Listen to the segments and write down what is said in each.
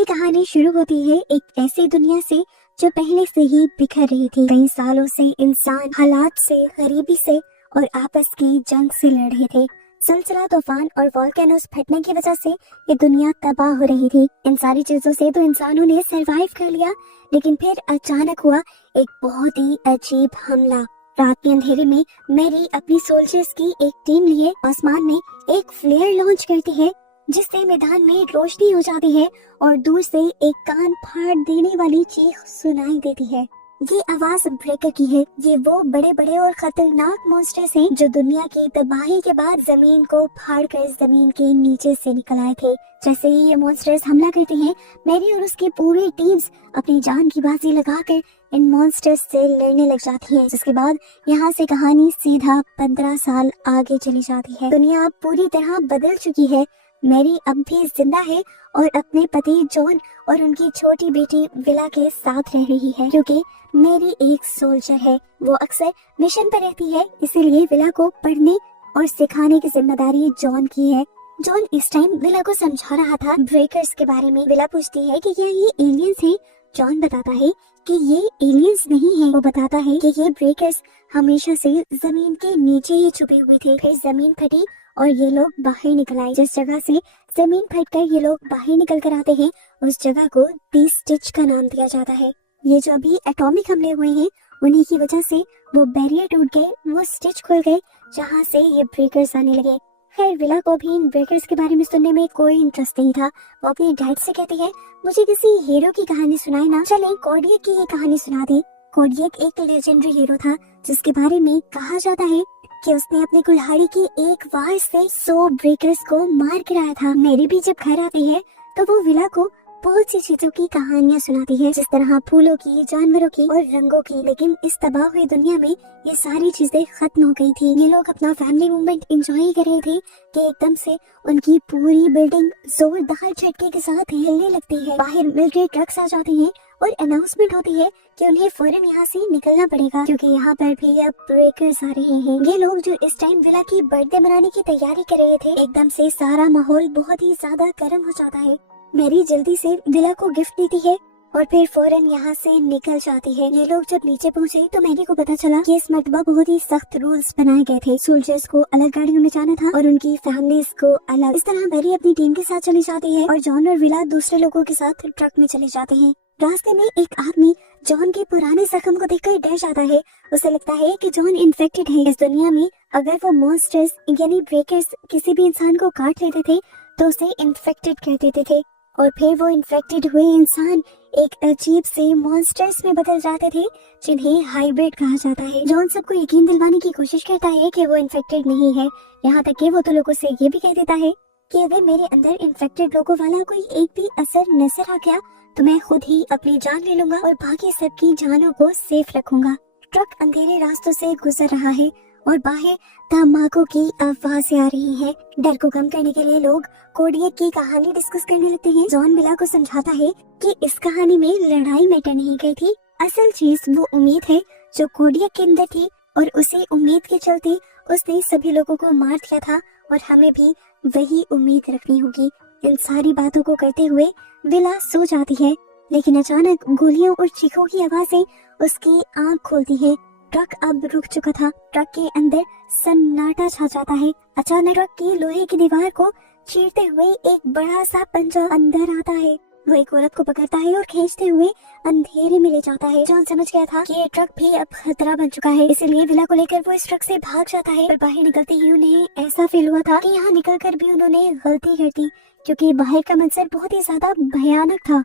ये कहानी शुरू होती है एक ऐसी दुनिया से जो पहले से ही बिखर रही थी। कई सालों से इंसान हालात से, गरीबी से और आपस की जंग से लड़ रहे थे। सिलसिला तूफान और वोल्केनोस फटने की वजह से ये दुनिया तबाह हो रही थी। इन सारी चीजों से तो इंसानों ने सरवाइव कर लिया, लेकिन फिर अचानक हुआ एक बहुत ही अजीब हमला। रात के अंधेरे में मैरी अपनी सोल्जर्स की एक टीम लिए आसमान में एक फ्लेयर लॉन्च करती है, जिससे मैदान में रोशनी हो जाती है और दूर से एक कान फाड़ देने वाली चीख सुनाई देती है। ये आवाज ब्रेकर की है। ये वो बड़े बड़े और खतरनाक मॉन्स्टर्स हैं जो दुनिया की तबाही के बाद जमीन को फाड़कर जमीन के नीचे से निकल आए थे। जैसे ही ये मॉन्स्टर्स हमला करते हैं, मैरी और उसकी पूरी टीम्स अपनी जान की बाजी लगाकर इन मॉन्स्टर्स से लड़ने लग जाती है। जिसके बाद यहाँ से कहानी सीधा 15 साल आगे चली जाती है। दुनिया अब पूरी तरह बदल चुकी है। मैरी अब भी जिंदा है और अपने पति जॉन और उनकी छोटी बेटी विला के साथ रह रही है, क्योंकि मैरी एक सोल्जर है। वो अक्सर मिशन पर रहती है, इसीलिए विला को पढ़ने और सिखाने की जिम्मेदारी जॉन की है। जॉन इस टाइम विला को समझा रहा था ब्रेकर्स के बारे में। विला पूछती है कि क्या ये एलियंस हैं? जॉन बताता है कि ये एलियंस नहीं है। वो बताता है कि ये ब्रेकर्स हमेशा से जमीन के नीचे ही छुपे हुए थे। फिर जमीन फटी और ये लोग बाहर निकल आए। जिस जगह से जमीन फटकर ये लोग बाहर निकल कर आते हैं, उस जगह को दी स्टिच का नाम दिया जाता है। ये जो अभी एटॉमिक हमले हुए हैं, उन्हीं की वजह से वो बैरियर टूट गए, वो स्टिच खुल गए, जहाँ से ये ब्रेकर्स आने लगे। खैर, विला को भी इन ब्रेकर्स के बारे में सुनने में कोई इंटरेस्ट नहीं था। वो अपने डैड से कहती है, मुझे किसी हीरो की कहानी सुनाए ना। चले कोडियक की ये कहानी सुना दे। कोडियक एक लेजेंडरी हीरो था, जिसके बारे में कहा जाता है कि उसने अपनी कुल्हाड़ी की एक वार से 100 ब्रेकर्स को मार गिराया था। मैरी भी जब घर आती है तो वो विला को बहुत सी चीजों की कहानियां सुनाती है, जिस तरह फूलों की, जानवरों की और रंगों की। लेकिन इस तबाह हुई दुनिया में ये सारी चीजें खत्म हो गई थी। ये लोग अपना फैमिली मूवमेंट एंजॉय कर रहे थे कि एकदम से उनकी पूरी बिल्डिंग जोरदार झटके के साथ हिलने लगती है। बाहर मिलिट्री ट्रक्स आ जाते हैं और अनाउंसमेंट होती है कि उन्हें फौरन यहाँ से निकलना पड़ेगा, क्योंकि यहाँ पर भी अब ब्रेकर्स आ रहे हैं। ये लोग जो इस टाइम विला की बर्थडे मनाने की तैयारी कर रहे थे, एकदम से सारा माहौल बहुत ही ज्यादा गर्म हो जाता है। मैरी जल्दी से विला को गिफ्ट देती है और फिर फौरन यहाँ से निकल जाती है। ये लोग जब नीचे पहुँचे तो मैरी को पता चला कि इस मरतबा बहुत ही सख्त रूल्स बनाए गए थे। सोल्जर्स को अलग गाड़ियों में जाना था और उनकी फैमिलीज को अलग। इस तरह मैरी अपनी टीम के साथ चली जाती है और जॉन और विला दूसरे लोगों के साथ ट्रक में चले जाते हैं। रास्ते में एक आदमी जॉन के पुराने जख्म को देखकर डर जाता है। उसे लगता है कि जॉन इन्फेक्टेड है। इस दुनिया में अगर वो मॉन्स्टर्स यानी ब्रेकर्स किसी भी इंसान को काट लेते थे तो उसे इन्फेक्टेड कर देते थे, और फिर वो इन्फेक्टेड हुए इंसान एक अजीब से मॉन्स्टर्स में बदल जाते थे, जिन्हें हाइब्रिड कहा जाता है। जॉन सबको यकीन दिलवाने की कोशिश करता है कि वो इन्फेक्टेड नहीं है। यहाँ तक कि वो तो लोगों से ये भी कह देता है कि अगर मेरे अंदर इन्फेक्टेड लोगों वाला कोई एक भी असर नजर आ गया तो मैं खुद ही अपनी जान ले लूंगा और बाकी सबकी जानों को सेफ रखूंगा। ट्रक अंधेरे रास्तों से गुजर रहा है और बाहर धमाकों की आवाजें आ रही हैं। डर को कम करने के लिए लोग कोडियक की कहानी डिस्कस करने लगते हैं। जॉन विला को समझाता है कि इस कहानी में लड़ाई मैटर नहीं गई थी, असल चीज वो उम्मीद है जो कोडियक के अंदर थी, और उसी उम्मीद के चलते उसने सभी लोगों को मार दिया था और हमें भी वही उम्मीद रखनी होगी। इन सारी बातों को करते हुए विला सो जाती है, लेकिन अचानक गोलियों और चीखों की आवाजें उसकी आंख खोलती है। ट्रक अब रुक चुका था। ट्रक के अंदर सन्नाटा छा जाता है। अचानक ट्रक की लोहे की दीवार को चीरते हुए एक बड़ा सा पंजा अंदर आता है। वो एक औरत को पकड़ता है और खींचते हुए अंधेरे में ले जाता है। जॉन समझ गया था कि ये ट्रक भी अब खतरा बन चुका है, इसीलिए विला को लेकर वो इस ट्रक से भाग जाता है। पर बाहर निकलते ही उन्हें ऐसा फील हुआ था कि यहाँ निकलकर भी उन्होंने गलती कर दी, क्योंकि बाहर का मंजर बहुत ही ज्यादा भयानक था।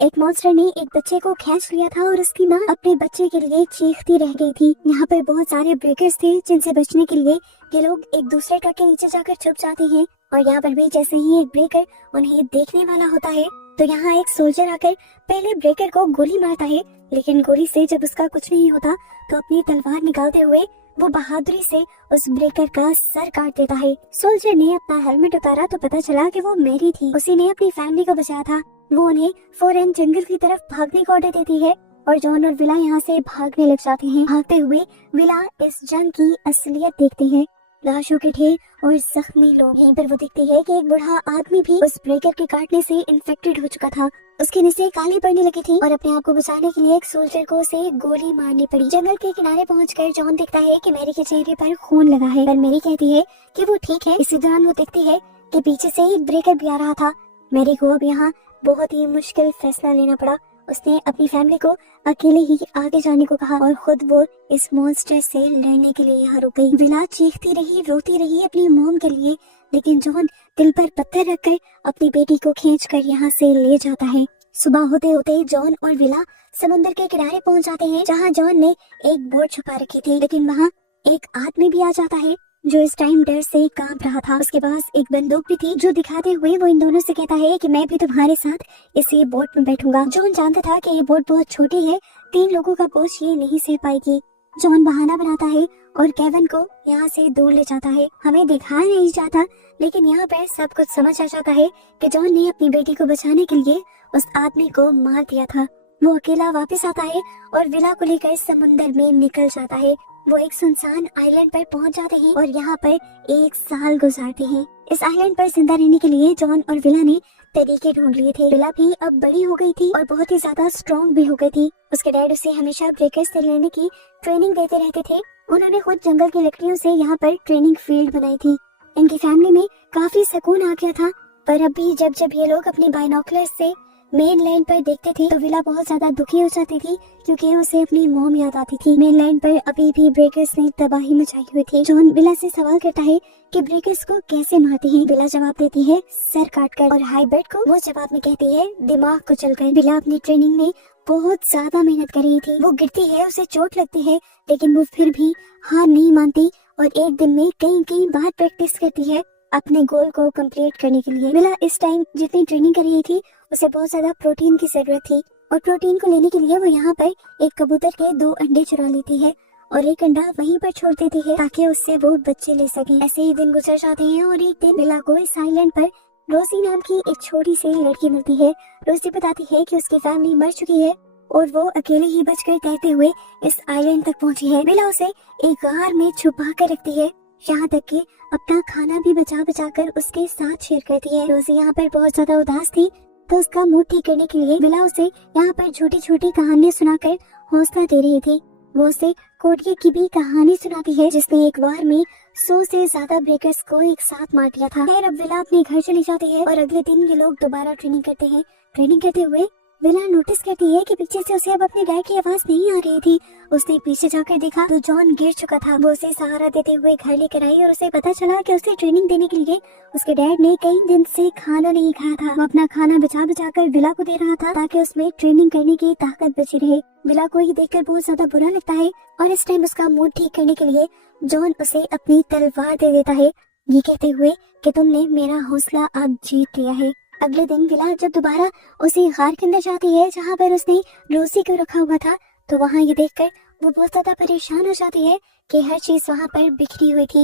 एक मॉन्स्टर ने एक बच्चे को खींच लिया था और उसकी माँ अपने बच्चे के लिए चीखती रह गई थी। यहाँ पर बहुत सारे ब्रेकर्स थे, जिनसे बचने के लिए ये लोग एक दूसरे ट्रक के नीचे जाकर छुप जाते हैं। और यहाँ पर भी जैसे ही एक ब्रेकर उन्हें देखने वाला होता है तो यहाँ एक सोल्जर आकर पहले ब्रेकर को गोली मारता है, लेकिन गोली से जब उसका कुछ नहीं होता तो अपनी तलवार निकालते हुए वो बहादुरी से उस ब्रेकर का सर काट देता है। सोल्जर ने अपना हेलमेट उतारा तो पता चला कि वो मैरी थी। उसी ने अपनी फैमिली को बचाया था। वो उन्हें फौरन जंगल की तरफ भागने का ऑर्डर देती है और जॉन और विला यहाँ से भागने लग जाते हैं। भागते हुए विला इस जंग की असलियत देखते हैं। लाशों के ढेर और जख्मी लोग। यहीं पर वो दिखती है कि एक बूढ़ा आदमी भी उस ब्रेकर के काटने से इन्फेक्टेड हो चुका था। उसकी नसें काली पड़ने लगी थी और अपने आप को बचाने के लिए एक सोल्जर को उसे गोली मारनी पड़ी। जंगल के किनारे पहुंचकर जॉन देखता है कि मैरी के चेहरे पर खून लगा है, पर मैरी कहती है कि वो ठीक है। इसी दौरान वो देखती है कि पीछे से एक ब्रेकर भी आ रहा था। मैरी को अब यहाँ बहुत ही मुश्किल फैसला लेना पड़ा। उसने अपनी फैमिली को अकेले ही आगे जाने को कहा और खुद वो इस मॉन्स्टर से लड़ने के लिए यहाँ रुक गई। विला चीखती रही, रोती रही अपनी मॉम के लिए, लेकिन जॉन दिल पर पत्थर रखकर अपनी बेटी को खींचकर यहाँ से ले जाता है। सुबह होते होते जॉन और विला समुद्र के किनारे पहुंच जाते हैं, जहाँ जॉन ने एक बोट छुपा रखी थी, लेकिन वहाँ एक आदमी भी आ जाता है जो इस टाइम डर से कांप रहा था। उसके पास एक बंदूक भी थी, जो दिखाते हुए वो इन दोनों से कहता है कि मैं भी तुम्हारे साथ इसी बोट में बैठूंगा। जॉन जानता था कि ये बोट बहुत छोटी है, 3 लोगों का बोझ ये नहीं सह पाएगी। जॉन बहाना बनाता है और केविन को यहाँ से दूर ले जाता है। हमें दिखाया नहीं जाता, लेकिन यहाँ पर सब कुछ समझ आ जाता है कि जॉन ने अपनी बेटी को बचाने के लिए उस आदमी को मार दिया था। वो अकेला वापस आता है और विला को लेकर समुंदर में निकल जाता है। वो एक सुनसान आइलैंड पर पहुंच जाते हैं और यहाँ पर 1 साल गुजारते हैं। इस आइलैंड पर जिंदा रहने के लिए जॉन और विला ने तरीके ढूंढ लिए थे। विला भी अब बड़ी हो गई थी और बहुत ही ज्यादा स्ट्रॉन्ग भी हो गई थी। उसके डैड उसे हमेशा ब्रेकर्स से लड़ने की ट्रेनिंग देते रहते थे। उन्होंने खुद जंगल की लकड़ियों से यहाँ पर ट्रेनिंग फील्ड बनाई थी। इनकी फैमिली में काफी सुकून आ गया था, पर अभी जब जब ये लोग अपने बाइनोकुलर से मेन लैंड पर देखते थे तो विला बहुत ज्यादा दुखी हो जाती थी, क्योंकि उसे अपनी मॉम याद आती थी। मेन लैंड पर अभी भी ब्रेकर्स ने तबाही मचाई हुई थी। जॉन विला से सवाल करता है कि ब्रेकर्स को कैसे मारते हैं। विला जवाब देती है सर काटकर, और हाइब्रिड को वो जवाब में कहती है दिमाग कुचलकर। विला अपनी ट्रेनिंग में बहुत ज्यादा मेहनत कर रही थी। वो गिरती है, उसे चोट लगती है, लेकिन वो फिर भी हार नहीं मानती और एक दिन में कई बार प्रैक्टिस करती है अपने गोल को कंप्लीट करने के लिए। विला इस टाइम जितनी ट्रेनिंग कर रही थी उसे बहुत ज्यादा प्रोटीन की जरूरत थी, और प्रोटीन को लेने के लिए वो यहाँ पर एक कबूतर के 2 अंडे चुरा लेती है और एक अंडा वहीं पर छोड़ देती है ताकि उससे वो बच्चे ले सके। ऐसे ही दिन गुजर जाते हैं और एक दिन विला को इस आइलैंड पर रोजी नाम की एक छोटी सी लड़की मिलती है। रोजी बताती है कि उसकी फैमिली मर चुकी है और वो अकेले ही बचकर तैरते हुए इस आइलैंड तक पहुंची है। विला उसे एक गार में छुपा कर रखती है, यहाँ तक कि अपना खाना भी बचा कर उसके साथ शेयर करती है। रोजी यहाँ पर बहुत ज्यादा उदास थी, तो उसका मूड ठीक करने के लिए विला उसे यहाँ पर छोटी छोटी कहानियां सुनाकर हौसला दे रही थी। वो उसे कोडिया की भी कहानी सुनाती है, जिसने एक बार में 100 से ज्यादा ब्रेकर्स को एक साथ मार दिया था। फिर अब विला अपने घर चली जाती है और अगले दिन ये लोग दोबारा ट्रेनिंग करते हैं। ट्रेनिंग करते हुए विला नोटिस करती है कि पीछे से उसे अब अपने डैड की आवाज नहीं आ रही थी। उसने पीछे जाकर देखा तो जॉन गिर चुका था। वो उसे सहारा देते हुए घर लेकर आई और उसे पता चला कि उसे ट्रेनिंग देने के लिए उसके डैड ने कई दिन से खाना नहीं खाया था। वो अपना खाना बचा कर विला को दे रहा था ताकि उसमें ट्रेनिंग करने की ताकत बची रहे। विला को ये देखकर बहुत ज्यादा बुरा लगता है और इस टाइम उसका मूड ठीक करने के लिए जॉन उसे अपनी तलवार दे देता है, ये कहते हुए कि तुमने मेरा हौसला अब जीत लिया है। अगले दिन विला जब दोबारा उसी गार के अंदर जाती है जहाँ पर उसने रोजी को रखा हुआ था, तो वहाँ ये देखकर वो बहुत ज्यादा परेशान हो जाती है कि हर चीज वहाँ पर बिखरी हुई थी।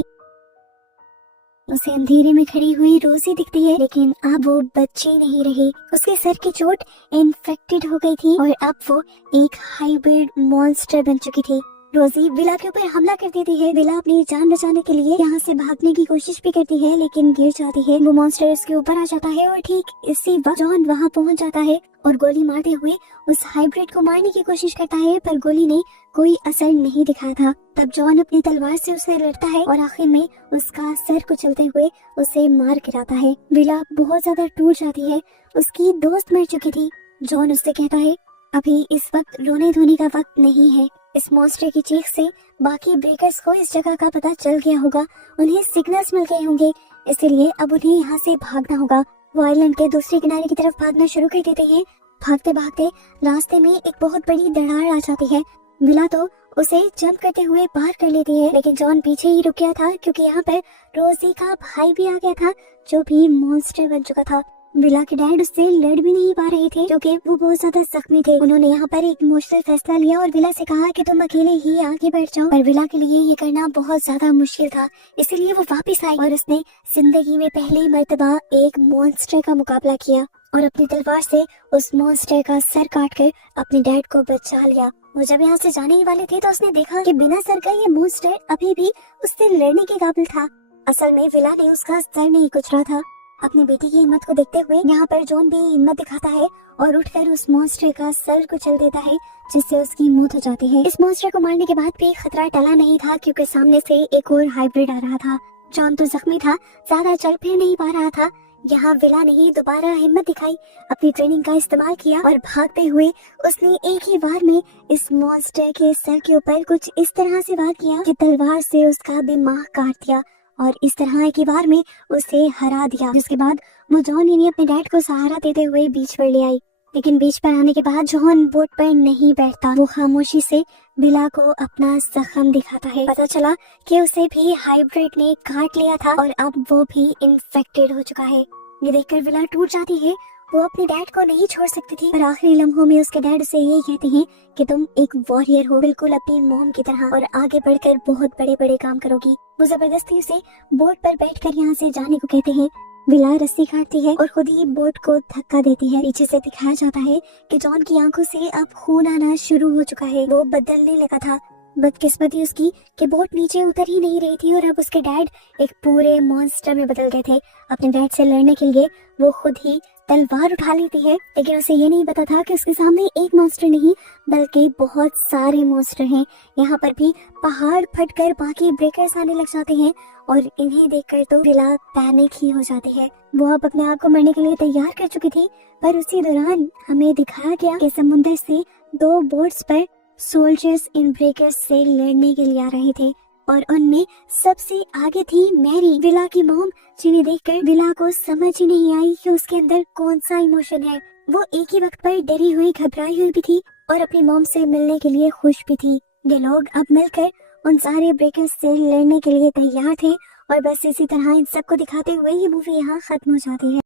उसे अंधेरे में खड़ी हुई रोजी दिखती है, लेकिन अब वो बच्ची नहीं रही। उसके सर की चोट इन्फेक्टेड हो गई थी और अब वो एक हाइब्रिड मॉन्स्टर बन चुकी थी। रोजी विला के ऊपर हमला कर देती है। विला अपनी जान बचाने के लिए यहाँ से भागने की कोशिश भी करती है, लेकिन गिर जाती है। वो मॉन्स्टर उसके ऊपर आ जाता है और ठीक इसी वक्त जॉन वहाँ पहुँच जाता है और गोली मारते हुए उस हाइब्रिड को मारने की कोशिश करता है, पर गोली ने कोई असर नहीं दिखाया था। तब जॉन अपनी तलवार से उसे लड़ता है और आखिर में उसका सर कुचलते हुए उसे मार गिराता है। विला बहुत ज्यादा टूट जाती है, उसकी दोस्त मर चुकी थी। जॉन उससे कहता है अभी इस वक्त रोने धोने का वक्त नहीं है। इस मॉन्स्टर की चीख से बाकी ब्रेकर्स को इस जगह का पता चल गया होगा, उन्हें सिग्नल्स मिल गए होंगे, इसलिए अब उन्हें यहाँ से भागना होगा। वो आइलैंड के दूसरे किनारे की तरफ भागना शुरू कर देते हैं। भागते भागते रास्ते में एक बहुत बड़ी दरार आ जाती है। विला तो उसे जंप करते हुए पार कर लेती है, लेकिन जॉन पीछे ही रुक गया था क्योंकि यहाँ पर रोजी का भाई भी आ गया था जो भी मॉन्स्टर बन चुका था। विला के डैड उससे लड़ भी नहीं पा रहे थे क्योंकि वो बहुत ज्यादा जख्मी थे। उन्होंने यहाँ पर एक मुश्किल फैसला लिया और विला से कहा कि तुम अकेले ही आगे बढ़ जाओ, पर विला के लिए ये करना बहुत ज्यादा मुश्किल था, इसलिए वो वापस आई और उसने जिंदगी में पहली मर्तबा एक मॉन्स्टर का मुकाबला किया और अपनी तलवार से उस मॉन्स्टर का सर काटकर अपने डैड को बचा लिया। वो जब यहाँ से जाने ही वाले थे तो उसने देखा कि बिना सर का ये मॉन्स्टर अभी भी उससे लड़ने के काबिल था। असल में विला ने उसका सर नहीं कुचला था। अपनी बेटी की हिम्मत को देखते हुए यहाँ पर जॉन भी हिम्मत दिखाता है और उठकर उस मॉन्स्टर का सर कुचल देता है, जिससे उसकी मौत हो जाती है। इस मॉन्स्टर को मारने के बाद भी खतरा टला नहीं था, क्योंकि सामने से एक और हाइब्रिड आ रहा था। जॉन तो जख्मी था, ज्यादा चल फिर नहीं पा रहा था। यहाँ विला ने ही दोबारा हिम्मत दिखाई, अपनी ट्रेनिंग का इस्तेमाल किया और भागते हुए उसने एक ही बार में इस मॉन्स्टर के सर के ऊपर कुछ इस तरह से वार किया कि तलवार से उसका दिमाग काट दिया और इस तरह एक ही बार में उसे हरा दिया। जिसके बाद वो जॉन यानी अपने डैड को सहारा देते हुए बीच पर ले आई। लेकिन बीच पर आने के बाद जॉन बोट पर नहीं बैठता, वो खामोशी से विला को अपना जख्म दिखाता है। पता चला कि उसे भी हाइब्रिड ने काट लिया था और अब वो भी इन्फेक्टेड हो चुका है। ये देखकर विला टूट जाती है। वो अपने डैड को नहीं छोड़ सकती थी, पर आखिरी लम्हों में उसके डैड उसे यही कहते हैं कि तुम एक वॉरियर हो, बिल्कुल अपनी मॉम की तरह, और आगे बढ़कर बहुत बड़े बड़े काम करोगी। वो जबरदस्ती उसे बोट पर बैठकर यहाँ से जाने को कहते हैं। विला रस्सी काटती है और खुद ही बोट को धक्का देती है। पीछे से दिखाया जाता है कि जॉन की आंखों से अब खून आना शुरू हो चुका है। वो बदलने लगा था। बदकिस्मती उसकी कि बोट नीचे उतर ही नहीं रही थी और अब उसके डैड एक पूरे मॉन्स्टर में बदल गए थे। अपने डैड से लड़ने के लिए वो खुद ही तलवार उठा लेती है, लेकिन उसे ये नहीं पता था कि उसके सामने एक मॉन्स्टर नहीं बल्कि बहुत सारे मॉन्स्टर हैं। यहाँ पर भी पहाड़ फटकर बाकी ब्रेकर्स आने लग जाते हैं और इन्हें देखकर तो विला पैनिक ही हो जाती है। वो अब अपने आप को मरने के लिए तैयार कर चुकी थी, पर उसी दौरान हमें दिखाया गया कि समुद्र से 2 बोट्स पर सोल्जर्स इन ब्रेकर्स से लड़ने के लिए आ रहे थे और उनमें सबसे आगे थी मैरी, विला की मॉम, जिन्हें देखकर विला को समझ ही नहीं आई कि उसके अंदर कौन सा इमोशन है। वो एक ही वक्त पर डरी हुई, घबराई हुई भी थी और अपनी मॉम से मिलने के लिए खुश भी थी। ये लोग अब मिलकर उन सारे ब्रेकर्स से लड़ने के लिए तैयार थे और बस इसी तरह इन सबको दिखाते हुए ये मूवी यहाँ खत्म हो जाती है।